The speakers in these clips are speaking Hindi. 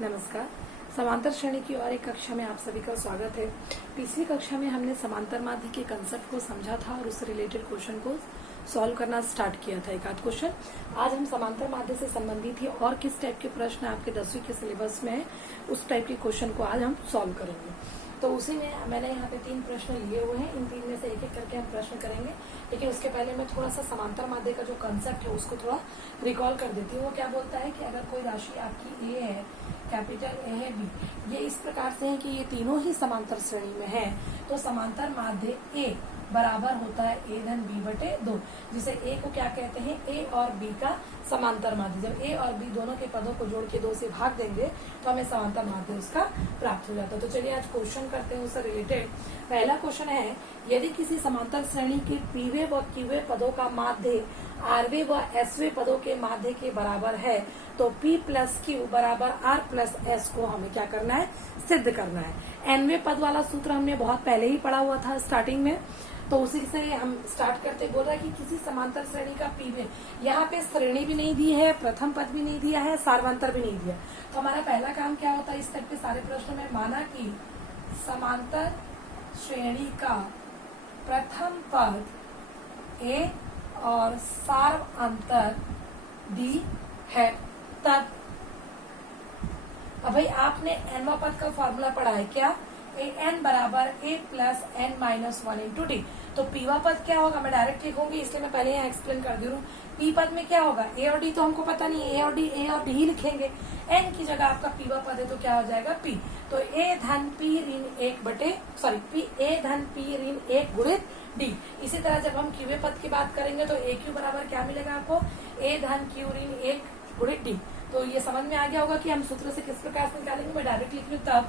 नमस्कार। समांतर श्रेणी की और एक कक्षा में आप सभी का स्वागत है। पिछली कक्षा में हमने समांतर माध्य के कंसेप्ट को समझा था और उससे रिलेटेड क्वेश्चन को सॉल्व करना स्टार्ट किया था। एक आध क्वेश्चन आज हम समांतर माध्य से संबंधित ही और किस टाइप के प्रश्न आपके 10वीं के सिलेबस में है उस टाइप के क्वेश्चन को आज हम सॉल्व करेंगे। तो उसी में मैंने यहाँ पे 3 प्रश्न लिए हुए हैं। इन 3 में से एक एक करके हम प्रश्न करेंगे, लेकिन उसके पहले मैं थोड़ा सा समांतर माध्य का जो कंसेप्ट है उसको थोड़ा रिकॉल कर देती हूँ। वो क्या बोलता है कि अगर कोई राशि आपकी ए है, कैपिटल ए है, बी, ये इस प्रकार से है कि ये तीनों ही समांतर श्रेणी में है, तो समांतर माध्य ए बराबर होता है ए धन बी बटे 2, जिसे ए को क्या कहते हैं, ए और बी का समांतर माध्य। जब ए और बी दोनों के पदों को जोड़ के 2 से भाग देंगे तो हमें समांतर माध्य उसका प्राप्त हो जाता है। तो चलिए आज क्वेश्चन करते हैं उससे रिलेटेड। पहला क्वेश्चन है, यदि किसी समांतर श्रेणी के पीवे व क्यूवे पदों का माध्य आरवे व एसवे पदों के माध्य के बराबर है तो P प्लस क्यू बराबर R प्लस एस को हमें क्या करना है, सिद्ध करना है। एनवे पद वाला सूत्र हमने बहुत पहले ही पढ़ा हुआ था स्टार्टिंग में, तो उसी से हम स्टार्ट करते। बोल रहा है कि किसी समांतर श्रेणी का पीवे, यहाँ पे श्रेणी भी नहीं दी है, प्रथम पद भी नहीं दिया है, सार्वंतर भी नहीं दिया। तो हमारा पहला काम क्या होता है इस टाइप के सारे प्रश्नों में, माना कि समांतर श्रेणी का प्रथम पद ए और सार्वंतर बी है, तब अब भाई आपने एनवा पद का फॉर्मूला पढ़ा है क्या, ए एन बराबर A plus N minus 1 into D. तो पीवा पद क्या होगा, मैं डायरेक्ट लिखूंगी इसलिए मैं पहले यहाँ एक्सप्लेन कर दे रहा हूँ। पी पद में क्या होगा, ए और डी तो हमको पता नहीं है, ए और डी ही लिखेंगे। एन की जगह आपका पीवा पद है तो क्या हो जाएगा पी, तो ए धन पी ऋण 1 बटे पी ए धन पी ऋण 1 गुणित डी। इसी तरह जब हम क्यूवे पद की बात करेंगे तो ए क्यू बराबर क्या मिलेगा आपको, ए धन क्यू ऋण 1 गुणित डी। तो ये समझ में आ गया होगा कि हम सूत्र से किस प्रकार से निकालेंगे। मैं डायरेक्ट लिख लूँ तब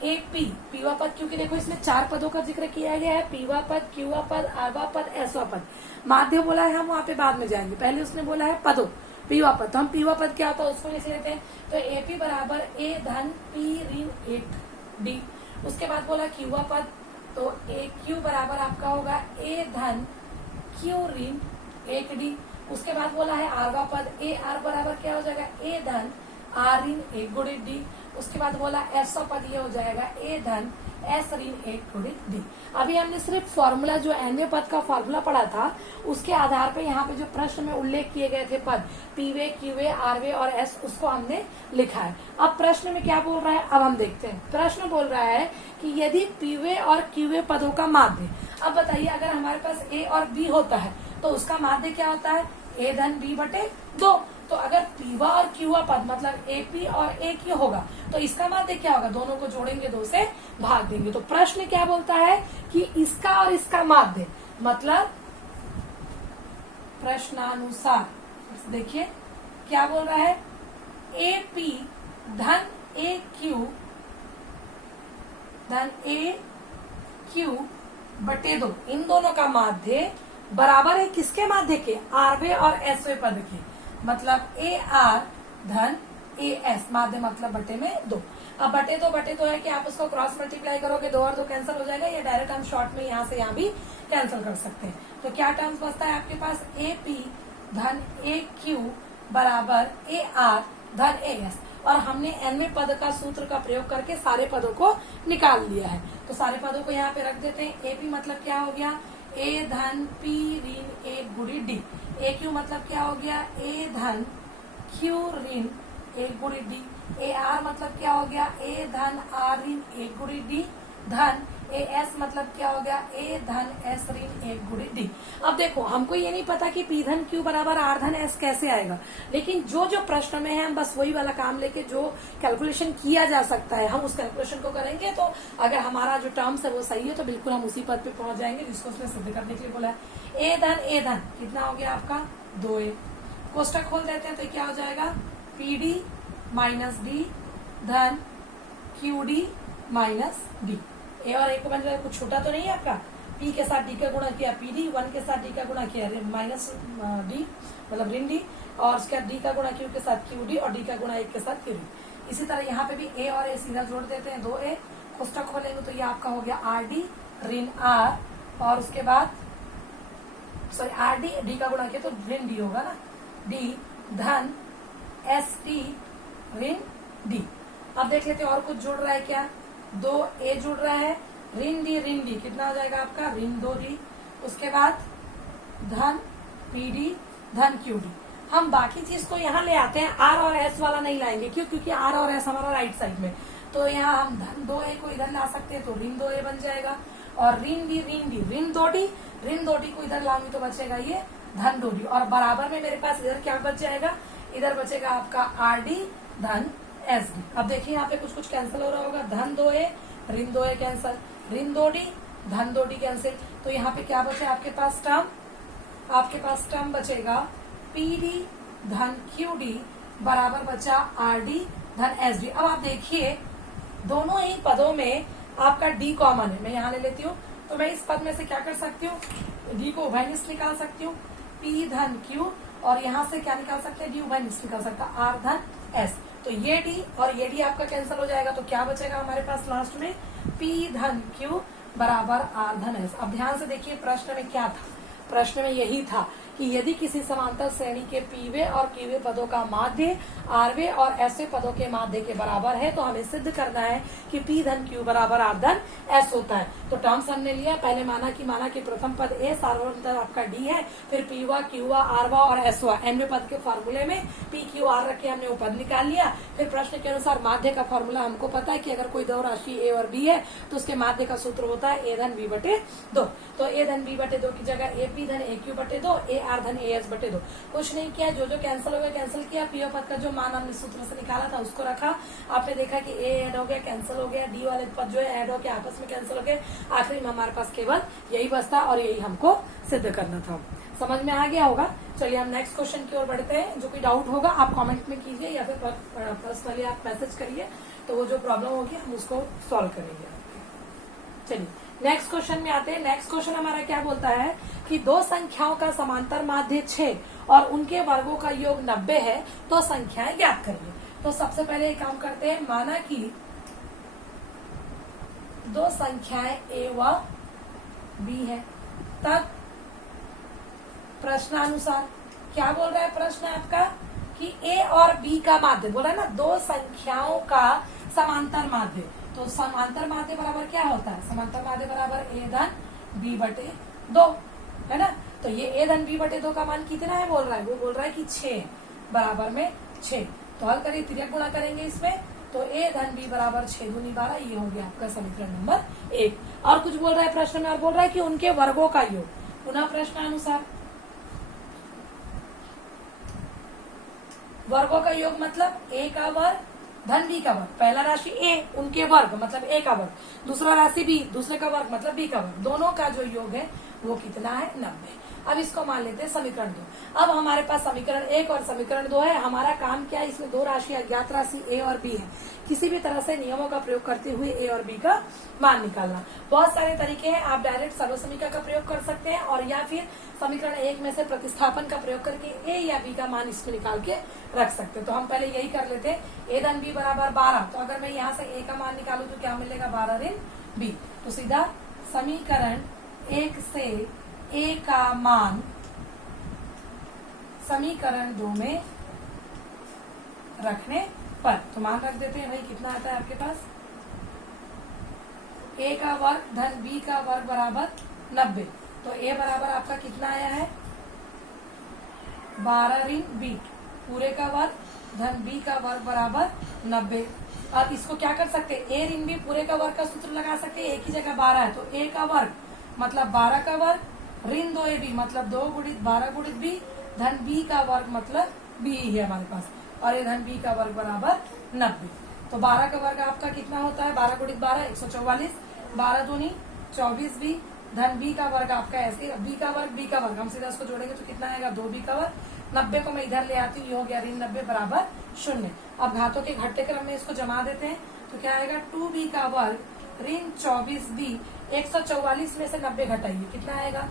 ए पी पीवा पद, क्योंकि देखो इसमें 4 पदों का जिक्र किया गया है, पीवा पद, क्यूवा पद, आरवा पद, एसवा पद। माध्य बोला है, हम वहाँ पे बाद में जाएंगे, पहले उसने बोला है पदों पीवा पद, तो हम पीवा पद क्या होता है उसको लिख लेते हैं। तो ए पी बराबर ए धन पी ऋण 1 डी। उसके बाद बोला क्यूवा पद, तो ए क्यू बराबर आपका होगा ए धन क्यू ऋण 1 डी। उसके बाद बोला है आरवा पद, ए आर बराबर क्या हो जाएगा, ए धन आर ऋण 1 गुणित डी। उसके बाद बोला एसवा पद, ये हो जाएगा ए धन एस ऋण 1 गुणित डी। अभी हमने सिर्फ फॉर्मूला जो एनवे पद का फॉर्मूला पढ़ा था उसके आधार पे यहाँ पे जो प्रश्न में उल्लेख किए गए थे पद पीवे, क्यूवे, आरवे और एस, उसको हमने लिखा है। अब प्रश्न में क्या बोल रहा है, अब हम देखते हैं। प्रश्न बोल रहा है कि यदि पीवे और क्यूवे पदों का माध्य, अब बताइए अगर हमारे पास ए और बी होता है तो उसका माध्य क्या होता है, ए धन बी बटे 2। तो अगर पीवा और क्यूवा पद मतलब ए पी और ए क्यू होगा तो इसका माध्य क्या होगा, दोनों को जोड़ेंगे 2 से भाग देंगे। तो प्रश्न क्या बोलता है कि इसका और इसका माध्य, मतलब प्रश्नानुसार देखिए क्या बोल रहा है, ए पी धन ए क्यू बटे 2, इन दोनों का माध्य बराबर है किसके माध्य के, आरवे और एसवे पद के, मतलब ए आर धन ए एस, माध्य मतलब बटे में 2। अब बटे तो है कि आप उसको क्रॉस मल्टीप्लाई करोगे 2 और 2 कैंसिल हो जाएगा, या डायरेक्ट हम शॉर्ट में यहाँ से यहाँ भी कैंसिल कर सकते हैं। तो क्या टर्म्स बचता है आपके पास, ए पी धन ए क्यू बराबर ए आर धन ए एस, और हमने एनवे पद का सूत्र का प्रयोग करके सारे पदों को निकाल लिया है। तो सारे पदों को यहाँ पे रख देते हैं। ए पी मतलब क्या हो गया, ए धन पी ऋण 1 गुणित डी। ए क्यू मतलब क्या हो गया, ए धन क्यू ऋण 1 गुणित डी। ए आर मतलब क्या हो गया, ए धन आर ऋण 1 गुणित डी, धन ए एस मतलब क्या हो गया, ए धन एस ऋण 1 गुणित डी। अब देखो हमको ये नहीं पता कि पी धन क्यू बराबर आर धन एस कैसे आएगा, लेकिन जो जो प्रश्न में है हम बस वही वाला काम लेके जो कैलकुलेशन किया जा सकता है हम उस कैलकुलेशन को करेंगे। तो अगर हमारा जो टर्म्स है वो सही है तो बिल्कुल हम उसी पद पे पहुंच जाएंगे जिसको उसने सिद्ध करने के लिए बोला है। ए धन कितना हो गया आपका 2a, कोष्टक खोल देते हैं तो क्या हो जाएगा, पी डी माइनस डी धन क्यू डी माइनस डी। ए और ए को बन जाएगा, कुछ छूटा तो नहीं है आपका, पी के साथ डी का गुणा किया पी डी, 1 के साथ डी का गुणा किया माइनस डी मतलब ऋण डी, और उसके बाद डी का गुणा क्यू के साथ क्यू डी, और डी का गुणा 1 के साथ क्यू डी। इसी तरह यहाँ पे भी ए और ए सीधा जोड़ देते हैं, 2a, कोष्टक खोलेंगे तो ये आपका हो गया आर डी ऋण आर, और उसके बाद सॉरी आर डी, डी का गुणा किया तो ऋण डी होगा ना, डी धन एस टी ऋण डी। अब देख लेते हैं और कुछ जुड़ रहा है क्या, 2a जुड़ रहा है, ऋण डी कितना हो जाएगा आपका, ऋण 2d। उसके बाद धन pd धन qd। हम बाकी चीज को यहाँ ले आते हैं, r और s वाला नहीं लाएंगे, क्यों, क्योंकि r और s हमारा राइट साइड में, तो यहाँ हम धन 2a को इधर ला सकते हैं, तो ऋण 2a बन जाएगा। और ऋण डी ऋण 2d को इधर लाऊंगी तो बचेगा ये धन 2d। और बराबर में मेरे पास इधर क्या बच जाएगा, इधर बचेगा आपका rd धन sd। अब देखिए यहाँ पे कुछ कुछ कैंसिल हो रहा होगा, धन 2a ऋण 2a कैंसिल, ऋण 2d धन 2d कैंसिल। तो यहाँ पे क्या बचे आपके पास टर्म बचेगा pd धन qd बराबर बचा rd धन sd। अब आप देखिए दोनों ही पदों में आपका d कॉमन है, मैं यहाँ ले लेती हूँ, तो मैं इस पद में से क्या कर सकती हूँ, d को उभयनिष्ठ निकाल सकती हूँ, p धन q, और यहाँ से क्या निकाल सकते हैं, d उभयनिष्ठ निकाल सकता है, r धन s। तो ये d और ये d आपका कैंसिल हो जाएगा, तो क्या बचेगा हमारे पास लास्ट में, p धन q बराबर r धन s। अब ध्यान से देखिए प्रश्न में क्या था, प्रश्न में यही था कि यदि किसी समांतर श्रेणी के पीवे और क्यूवे पदों का माध्य आरवे और एसवे पदों के माध्य के बराबर है, तो हमें सिद्ध करना है कि पी धन क्यू बराबर आर धन एस होता है। तो टर्म्स हमने लिया, पहले माना कि प्रथम पद ए, सार्वभौमिक आपका डी है, फिर पीवा क्यूवा आरवा और एसवा एनवे पद के फॉर्मूले में पी क्यू आर रख के हमने वो पद निकाल लिया। फिर प्रश्न के अनुसार माध्य का फॉर्मूला हमको पता है कि अगर कोई दो राशि ए और बी है तो उसके माध्य का सूत्र होता है ए धन बी बटे 2। तो ए धन बी बटे 2 की जगह ए पी धन ए क्यू बटे 2, ए आर धन ए एस बटे 2। कुछ नहीं किया, जो कैंसिल हो गया कैंसिल किया, पीओ पद का जो मान हमने सूत्र से निकाला था उसको रखा, आपने देखा कि ए ऐड हो गया कैंसिल हो गया, डी वाले पद जो है ऐड हो गया आपस में कैंसिल हो गए, आखिरी में हमारे पास केवल यही बचता और यही हमको सिद्ध करना था। समझ में आ गया होगा। चलिए हम नेक्स्ट क्वेश्चन की ओर बढ़ते हैं। जो कोई डाउट होगा आप कमेंट में कीजिए या फिर पर्सनली आप मैसेज करिए, तो वो जो प्रॉब्लम होगी हम उसको सॉल्व करेंगे। चलिए नेक्स्ट क्वेश्चन में आते हैं। नेक्स्ट क्वेश्चन हमारा क्या बोलता है कि दो संख्याओं का समांतर माध्य 6 और उनके वर्गों का योग 90 है, तो संख्याएं ज्ञात करिए। तो सबसे पहले एक काम करते हैं, माना कि दो संख्याएं a व b है, तब प्रश्नानुसार क्या बोल रहा है प्रश्न आपका कि a और b का माध्य, बोला ना दो संख्याओं का समांतर माध्य, तो समांतर माध्य बराबर क्या होता है, समांतर माध्य बराबर a धन b बटे 2 है ना। तो ये a धन b बटे 2 का मान कितना है बोल रहा है, वो बोल रहा है कि 6 बराबर में 6। तो हल करिए, तिर्यक गुणा करेंगे इसमें, तो a धन b बराबर 6 दूनी 12, ये हो गया आपका समीकरण नंबर 1। और कुछ बोल रहा है प्रश्न में, और बोल रहा है कि उनके वर्गों का योग, पुनः प्रश्नानुसार वर्गों का योग मतलब a का वर्ग धन b का वर्ग, पहला राशि a उनके वर्ग मतलब a का वर्ग, दूसरा राशि b दूसरे का वर्ग मतलब b का वर्ग, दोनों का जो योग है वो कितना है 90। अब इसको मान लेते हैं समीकरण 2। अब हमारे पास समीकरण 1 और समीकरण 2 है। हमारा काम क्या है, इसमें दो राशि अज्ञात राशि a और b है, किसी भी तरह से नियमों का प्रयोग करते हुए a और b का मान निकालना। बहुत सारे तरीके हैं, आप डायरेक्ट सर्वसमीका का प्रयोग कर सकते हैं और या फिर समीकरण 1 में से प्रतिस्थापन का प्रयोग करके a या b का मान इसमें निकाल के रख सकते हैं। तो हम पहले यही कर लेते हैं, a धन b बराबर 12, तो अगर मैं यहाँ से a का मान निकालू तो क्या मिलेगा 12 ऋण b, तो सीधा समीकरण 1 से a का मान समीकरण 2 में रखने पर, तो मान रख देते हैं भाई, कितना आता है आपके पास a का वर्ग धन b का वर्ग बराबर 90, तो a बराबर आपका कितना आया है 12 ऋण b पूरे का वर्ग धन b का वर्ग बराबर 90। अब इसको क्या कर सकते हैं, a ऋण b पूरे का वर्ग का सूत्र लगा सकते हैं, a की जगह 12 है तो a का वर्ग मतलब 12 का वर्ग ऋण 2ab मतलब 2 गुणित 12 गुणित b धन b का वर्ग मतलब b ही है हमारे पास, और ये धन b का वर्ग बराबर 90। तो 12 का वर्ग आपका कितना होता है, 12 गुणित 12 144, 12 दूनी 24b धन b का वर्ग आपका ऐसे, b का वर्ग हम सीधा उसको जोड़ेंगे तो कितना आएगा 2b का वर्ग, 90 को मैं इधर ले आती हूँ, ये हो गया ऋण 90 बराबर 0। अब घातों के घटते क्रम में इसको जमा देते हैं, तो क्या आएगा 2b का वर्ग ऋण 24b, 144 में से 90 घटाइए कितना आएगा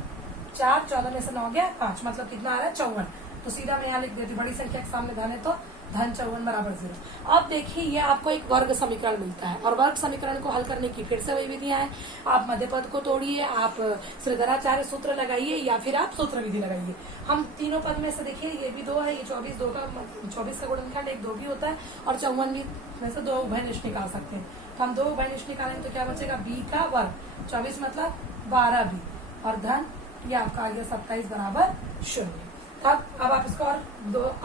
4, 14 में से 9 गया 5, मतलब कितना आ रहा है 54। तो सीधा मैं यहाँ लिख देती हूँ, बड़ी संख्या के सामने धन है तो धन 54 बराबर 0। अब देखिए ये आपको एक वर्ग समीकरण मिलता है और वर्ग समीकरण को हल करने की फिर से वही विधियां हैं। आप मध्य पद को तोड़िए, आप श्रीधराचार्य सूत्र लगाइए या फिर आप सूत्र विधि लगाइए। हम तीनों पद में से देखिए ये भी 2 है, ये 24 का गुणनखंड 1 2 भी होता है और 54 भी में से 2 उभयनिष्ठ निकाल सकते हैं। तो हम 2 उभयनिष्ठ निकालेंगे तो क्या बचेगा, b का वर्ग 24 मतलब 12b और धन ये आपका आ गया 27 बराबर 0। अब आप इसको और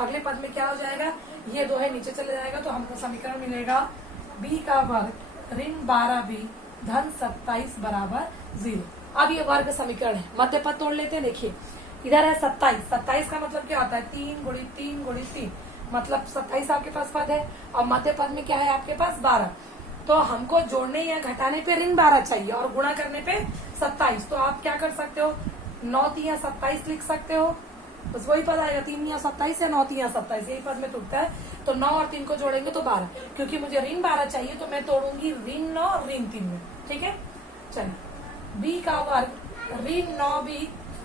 अगले पद में क्या हो जाएगा, ये 2 है नीचे चले जाएगा तो हमको समीकरण मिलेगा b का वर्ग ऋण 12b धन 27 बराबर 0। अब ये वर्ग समीकरण है, मध्य पद तोड़ लेते हैं। देखिए इधर है 27 का मतलब क्या होता है 3 गुणित 3 गुणित 3 मतलब 27 आपके पास पद है और मध्य पद में क्या है आपके पास 12। तो हमको जोड़ने या घटाने पे ऋण 12 चाहिए और गुणा करने पे 27। तो आप क्या कर सकते हो, 9 3 27 लिख सकते हो, बस वही पद आएगा 3 या 27 या 9 3 या 27 यही पद में टूटता है। तो 9 और 3 को जोड़ेंगे तो 12, क्योंकि मुझे ऋण 12 चाहिए तो मैं तोड़ूंगी ऋण 9 ऋण 3 में। ठीक है, चलिए b का वर्ग ऋण 9b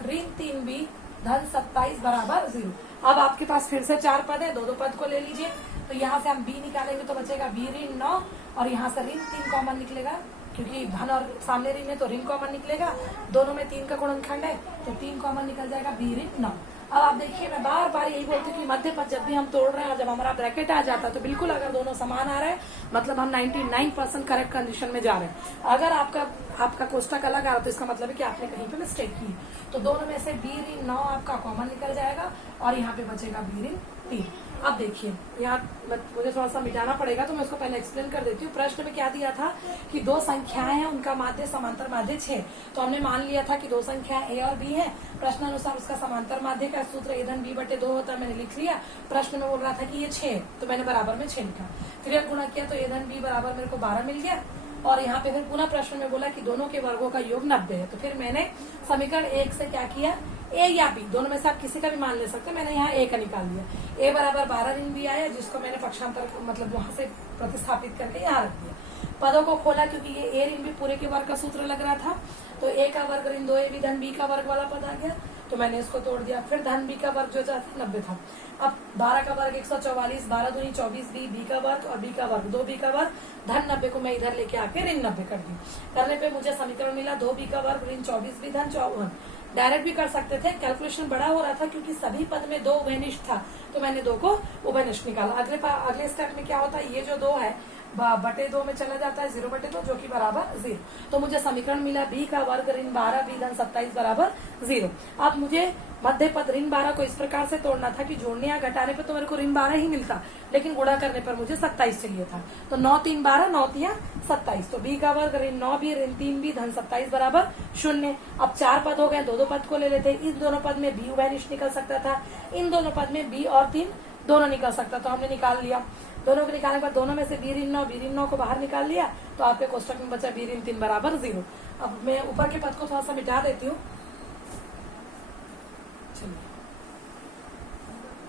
ऋण 3b धन 27 बराबर 0। अब आपके पास फिर से 4 पद है, 2 पद को ले लीजिए। तो यहाँ से हम b निकालेंगे तो बचेगा b ऋण 9 और यहाँ से ऋण 3 कॉमन निकलेगा, क्योंकि धन और सामने ऋण है तो ऋण कॉमन निकलेगा। दोनों में 3 का गुणनखंड है तो 3 कॉमन निकल जाएगा b ऋण 9। अब आप देखिए मैं बार बार यही बोलती हूँ कि मध्य पद जब भी हम तोड़ रहे हैं और जब हमारा ब्रैकेट आ जाता है तो बिल्कुल अगर दोनों समान आ रहे हैं मतलब हम 99% करेक्ट कंडीशन में जा रहे हैं। अगर आपका कोष्टक अलग आ रहा है तो इसका मतलब है कि आपने कहीं पे मिस्टेक की। तो दोनों में से b ऋण 9 आपका कॉमन निकल जाएगा और यहाँ पे बचेगा b ऋण 3। अब देखिए यहाँ मुझे थोड़ा सा मिटाना पड़ेगा तो मैं उसको पहले एक्सप्लेन कर देती हूँ। प्रश्न में क्या दिया था कि 2 संख्याएं हैं, उनका माध्य समांतर माध्य 6। तो हमने मान लिया था कि 2 संख्याएं a और b है। प्रश्न अनुसार उसका समांतर माध्य का सूत्र a धन b बटे 2 होता है, मैंने लिख लिया। प्रश्न में बोल रहा था कि ये 6 तो मैंने बराबर में 6 लिखा, फिर गुणा किया तो a धन b बराबर मेरे को 12 मिल गया। और यहाँ पे फिर पुनः प्रश्न में बोला कि दोनों के वर्गों का योग 90 है। तो फिर मैंने समीकरण 1 से क्या किया, a या b दोनों में से आप किसी का भी मान ले सकते हैं। मैंने यहाँ a का निकाल लिया, a बराबर 12 ऋण b आया जिसको मैंने पक्षांतर मतलब वहां से प्रतिस्थापित करके यहाँ रख दिया। पदों को खोला क्योंकि ये a ऋण b पूरे के वर्ग का सूत्र लग रहा था। तो a का वर्ग ऋण 2ab धन b का वर्ग वाला पद आ गया तो मैंने इसको तोड़ दिया। फिर धन b का वर्ग जो था 90 था। अब 12 का वर्ग 144, 12 दूनी 24b, b का वर्ग और b का वर्ग 2b का वर्ग धन 90 को मैं इधर लेके आके ऋण 90 कर दी। करने पे मुझे समीकरण मिला 2b का वर्ग ऋण 24b धन 54। डायरेक्ट भी कर सकते थे, कैलकुलेशन बड़ा हो रहा था क्योंकि सभी पद में 2 उभयनिष्ठ था तो मैंने 2 को उभयनिष्ठ निकाला। अगले स्टेप में क्या होता है, ये जो 2 है बटे 2 में चला जाता है 0 बटे 2 जो कि बराबर 0। तो मुझे समीकरण मिला b का वर्ग ऋण 12b धन 27 बराबर 0। अब मुझे मध्य पद ऋण 12 को इस प्रकार से तोड़ना था कि जोड़ने या घटाने पर तो मेरे को ऋण 12 ही मिलता, लेकिन गुणा करने पर मुझे 27 चाहिए था। तो 9 3 12 9 3 27। तो b का वर्ग ऋण 9b ऋण 3b धन 27 बराबर 0। अब 4 पद हो गए, 2 पद को ले लेते। इस दोनों पद में b उभयनिष्ठ निकल सकता था, इन दोनों पद में b और 3 दोनों निकल सकता, तो हमने निकाल लिया। दोनों को निकालने के बाद दोनों में से b ऋण 9 को बाहर निकाल लिया तो आपके कोष्टक में बचा b ऋण 3 बराबर 0। अब मैं ऊपर के पद को थोड़ा सा मिटा देती हूँ।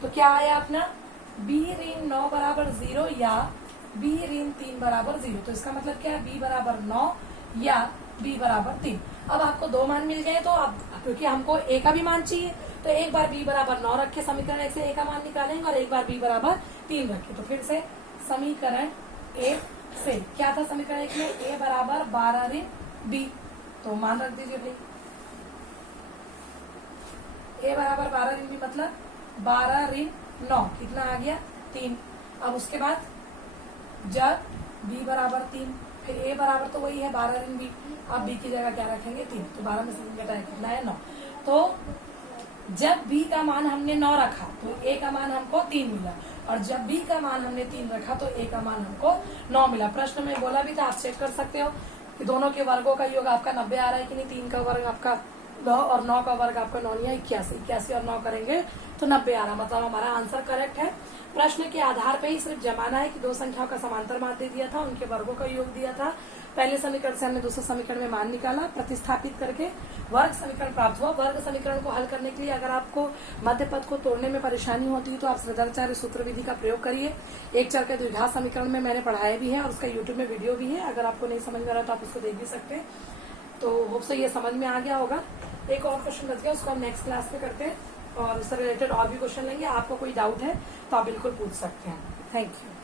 तो क्या आया अपना b ऋण 9 बराबर 0 या b ऋण 3 बराबर 0। तो इसका मतलब क्या है, b बराबर 9 या b बराबर 3। अब आपको 2 मान मिल गए तो अब क्योंकि हमको a का भी मान चाहिए तो एक बार b बराबर 9 रख के समीकरण 1 से a का मान निकालेंगे और एक बार b बराबर 3 रखे। तो फिर से समीकरण 1 से क्या था, समीकरण 1 में a बराबर 12 ऋण b, तो मान रख दीजिए भाई a बराबर 12 ऋण b मतलब 12 ऋण 9 कितना आ गया 3। अब उसके बाद जब b बराबर 3 फिर a बराबर तो वही है 12 ऋण b, अब b की जगह क्या रखेंगे 3, तो 12 में से 3 घटाए कितना है 9। तो जब b का मान हमने 9 रखा तो a का मान हमको 3 मिला और जब b का मान हमने 3 रखा तो a का मान हमको 9 मिला। प्रश्न में बोला भी था, आप चेक कर सकते हो कि दोनों के वर्गों का योग आपका 90 आ रहा है कि नहीं। 3 का वर्ग आपका 9 और 9 का वर्ग आपका 9 या 81 और 9 करेंगे तो 90 आ रहा, मतलब हमारा आंसर करेक्ट है। प्रश्न के आधार पे ही सिर्फ जमाना है कि 2 संख्याओं का समांतर माध्य दिया था, उनके वर्गों का योग दिया था। पहले समीकरण से हमने दूसरे समीकरण में मान निकाला, प्रतिस्थापित करके वर्ग समीकरण प्राप्त हुआ। वर्ग समीकरण को हल करने के लिए अगर आपको मध्य पद को तोड़ने में परेशानी होती है तो आप श्रीधराचार्य सूत्र विधि का प्रयोग करिए। एक चर के द्विघात समीकरण में मैंने पढ़ाया भी है और उसका यूट्यूब में वीडियो भी है, अगर आपको नहीं समझ में आ रहा तो आप उसको देख भी सकते हैं। तो होप से ये समझ में आ गया होगा। एक और क्वेश्चन बच गया, उसको हम नेक्स्ट क्लास में करते हैं और उससे रिलेटेड और भी क्वेश्चन लेंगे। आपको कोई डाउट है तो आप बिल्कुल पूछ सकते हैं। Thank you.